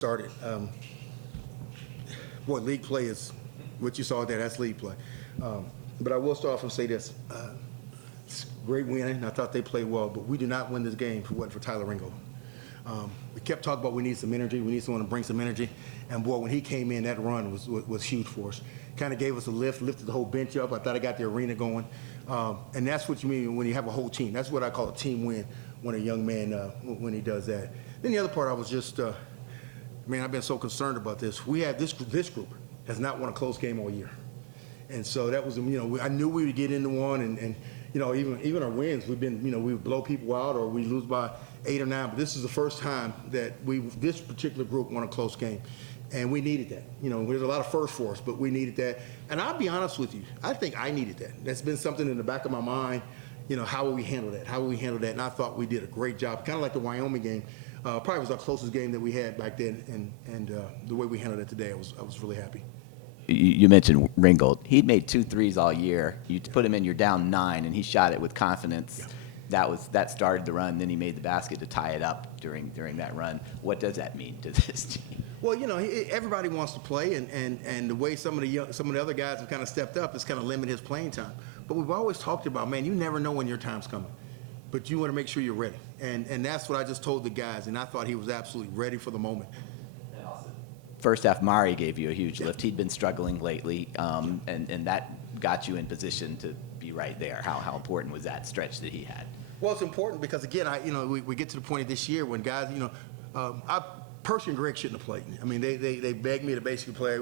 Started. League play is what you saw there. That's league play. But I will start off and say this: it's great winning. I thought they played well, but we did not win this game if it wasn't for Tyler Ringo. We kept talking about we need some energy. We need someone to bring some energy. And boy, when he came in, that run was huge for us. Kind of gave us a lift, lifted the whole bench up. I thought I got the arena going. And that's what you mean when you have a whole team. That's what I call a team win when a young man when he does that. Then the other part, I was just. Man, I've been so concerned about this. We have this group has not won a close game all year, and so that was I knew we would get into one, and even our wins we've been we would blow people out or we lose by 8 or 9. But this is the first time that this particular group won a close game, and we needed that. There's a lot of firsts for us, but we needed that. And I'll be honest with you, I think I needed that. That's been something in the back of my mind. How will we handle that? How will we handle that? And I thought we did a great job, kind of like the Wyoming game. Probably was our closest game that we had back then, and the way we handled it today, I was really happy. You mentioned Ringgold. He'd made 2 threes all year. You put him in, you're down 9, and he shot it with confidence. Yeah. That started the run. Then he made the basket to tie it up during that run. What does that mean to this team? Well, everybody wants to play, and the way some of the other guys have kind of stepped up is kind of limit his playing time. But we've always talked about, man, you never know when your time's coming. But you want to make sure you're ready. And that's what I just told the guys, and I thought he was absolutely ready for the moment. First half, Mari gave you a huge lift. He'd been struggling lately, and that got you in position to be right there. How important was that stretch that he had? Well, it's important because, again, we get to the point of this year when guys, Percy and Gregg shouldn't have played. I mean, they begged me to basically play.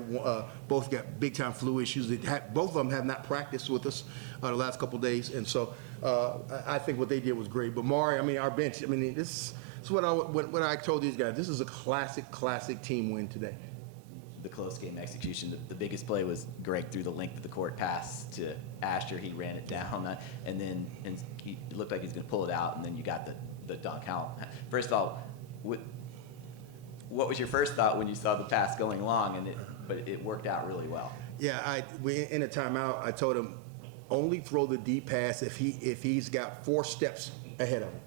Both got big-time flu issues. Both of them have not practiced with us the last couple of days, and so I think what they did was great. But Mari, our bench, this is what I told these guys. This is a classic team win today. The close game execution, the biggest play was Gregg threw the length of the court pass to Asher. He ran it down, and then it looked like he was going to pull it out, and then you got the dunk. First of all, what was your first thought when you saw the pass going long, but it worked out really well? Yeah, in a timeout, I told him, only throw the deep pass if he's got 4 steps ahead of him.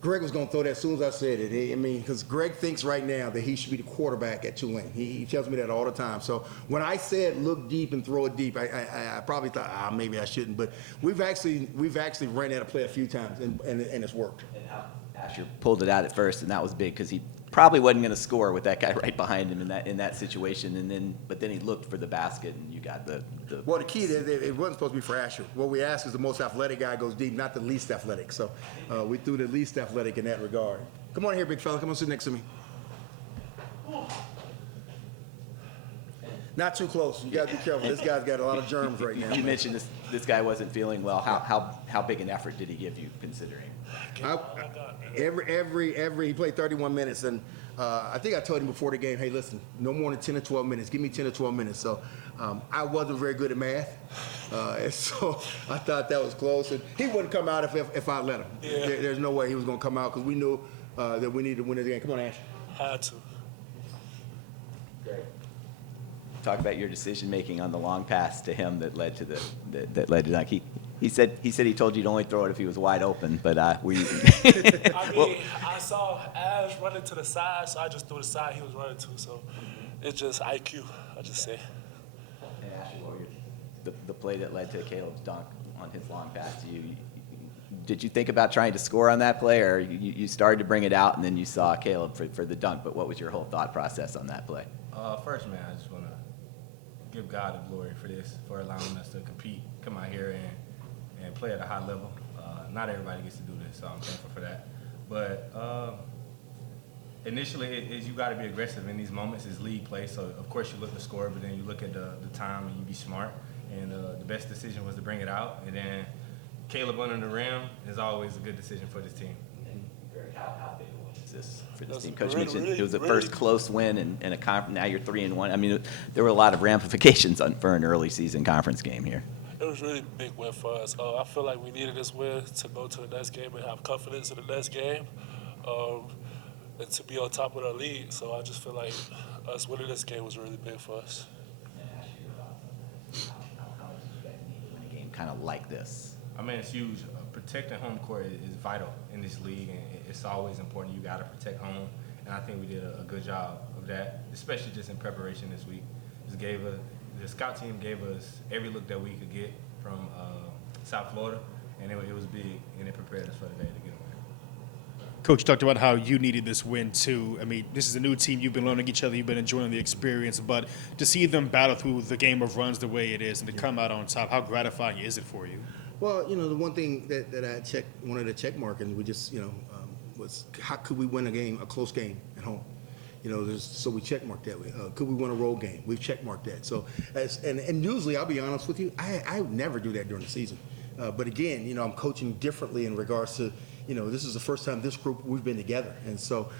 Gregg was going to throw that as soon as I said it. Because Gregg thinks right now that he should be the quarterback at Tulane. He tells me that all the time. So when I said look deep and throw it deep, I probably thought maybe I shouldn't. But we've actually ran that play a few times, and it's worked. And how Asher pulled it out at first, and that was big because he probably wasn't going to score with that guy right behind him in that situation, but then he looked for the basket, and you got the. Well, the key it wasn't supposed to be for Asher. What we asked is the most athletic guy goes deep, not the least athletic. So we threw the least athletic in that regard. Come on here, big fella. Come on, sit next to me. Not too close. You got to be careful. This guy's got a lot of germs right now. You mentioned this guy wasn't feeling well. How big an effort did he give you, considering? He played 31 minutes, and I think I told him before the game, hey, listen, no more than 10 or 12 minutes. Give me 10 or 12 minutes. So I wasn't very good at math, and so I thought that was close. And he wouldn't come out if I let him. Yeah. There's no way he was going to come out because we knew that we needed to win the game. Come on, Ash. Had to. Great. Talk about your decision making on the long pass to him that led to dunk. He said he told you to only throw it if he was wide open, but were you? I saw Ash running to the side, so I just threw the side he was running to. So it's just IQ, I just say. And Ashley, the play that led to Caleb's dunk on his long pass to you. Did you think about trying to score on that play, or you started to bring it out and then you saw Caleb for the dunk? But what was your whole thought process on that play? First, man, I just want to give God the glory for this, for allowing us to compete, come out here and play at a high level. Not everybody gets to do this, so I'm thankful for that. But initially, you got to be aggressive in these moments. It's league play, so of course you look to score, but then you look at the time and you be smart. And the best decision was to bring it out. And then Caleb under the rim is always a good decision for this team. How big a win is this for this team? Coach mentioned it was the first close win in a conference. Now you're 3-1. There were a lot of ramifications for an early season conference game here. It was really a big win for us. I feel like we needed this win to go to the next game and have confidence in the next game, and to be on top of the league. So I just feel like us winning this game was really big for us. How much do you guys need to win a game kind of like this? It's huge. Protecting home court is vital in this league, and it's always important. You got to protect home, and I think we did a good job of that, especially just in preparation this week. The scout team gave us every look that we could get from South Florida, and it was big, and it prepared us for the day to get a win. Coach, you talked about how you needed this win too. I mean, this is a new team. You've been learning each other. You've been enjoying the experience. But to see them battle through the game of runs the way it is and to come out on top, how gratifying is it for you? Well, the one thing that I wanted to check mark, and we just, was how could we win a close game at home? So we check marked that way. Could we win a road game? We've check marked that. So, and usually, I'll be honest with you, I never do that during the season. But again, I'm coaching differently in regards to, this is the first time this group, we've been together. And so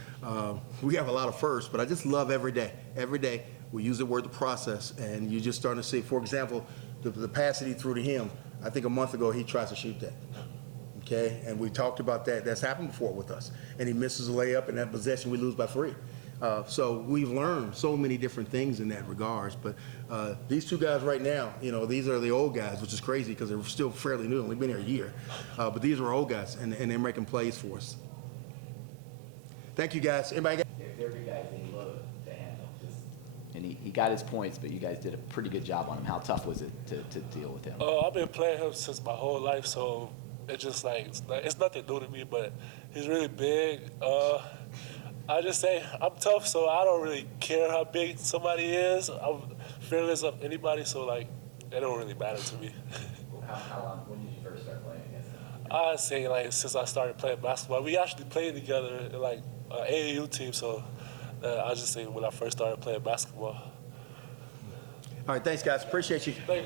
we have a lot of firsts, but I just love every day. Every day, we use the word the process, and you're just starting to see, for example, the pass that he threw to him, I think a month ago, he tries to shoot that. Okay, and we talked about that. That's happened before with us. And he misses a layup, and that possession, we lose by 3. So we've learned so many different things in that regards. But these two guys right now, these are the old guys, which is crazy because they're still fairly new, only been here a year. But these are old guys, and they're making plays for us. Thank you, guys. Anybody got? They're big guys they load to handle. And he got his points, but you guys did a pretty good job on him. How tough was it to deal with him? I've been playing him since my whole life, so it's just it's nothing new to me, but he's really big. I just say I'm tough, so I don't really care how big somebody is. I'm fearless of anybody, so it don't really matter to me. How long? When did you first start playing against him? I say since I started playing basketball, we actually played together in AAU team. So I just say when I first started playing basketball. All right, thanks, guys. Appreciate you. Thank you.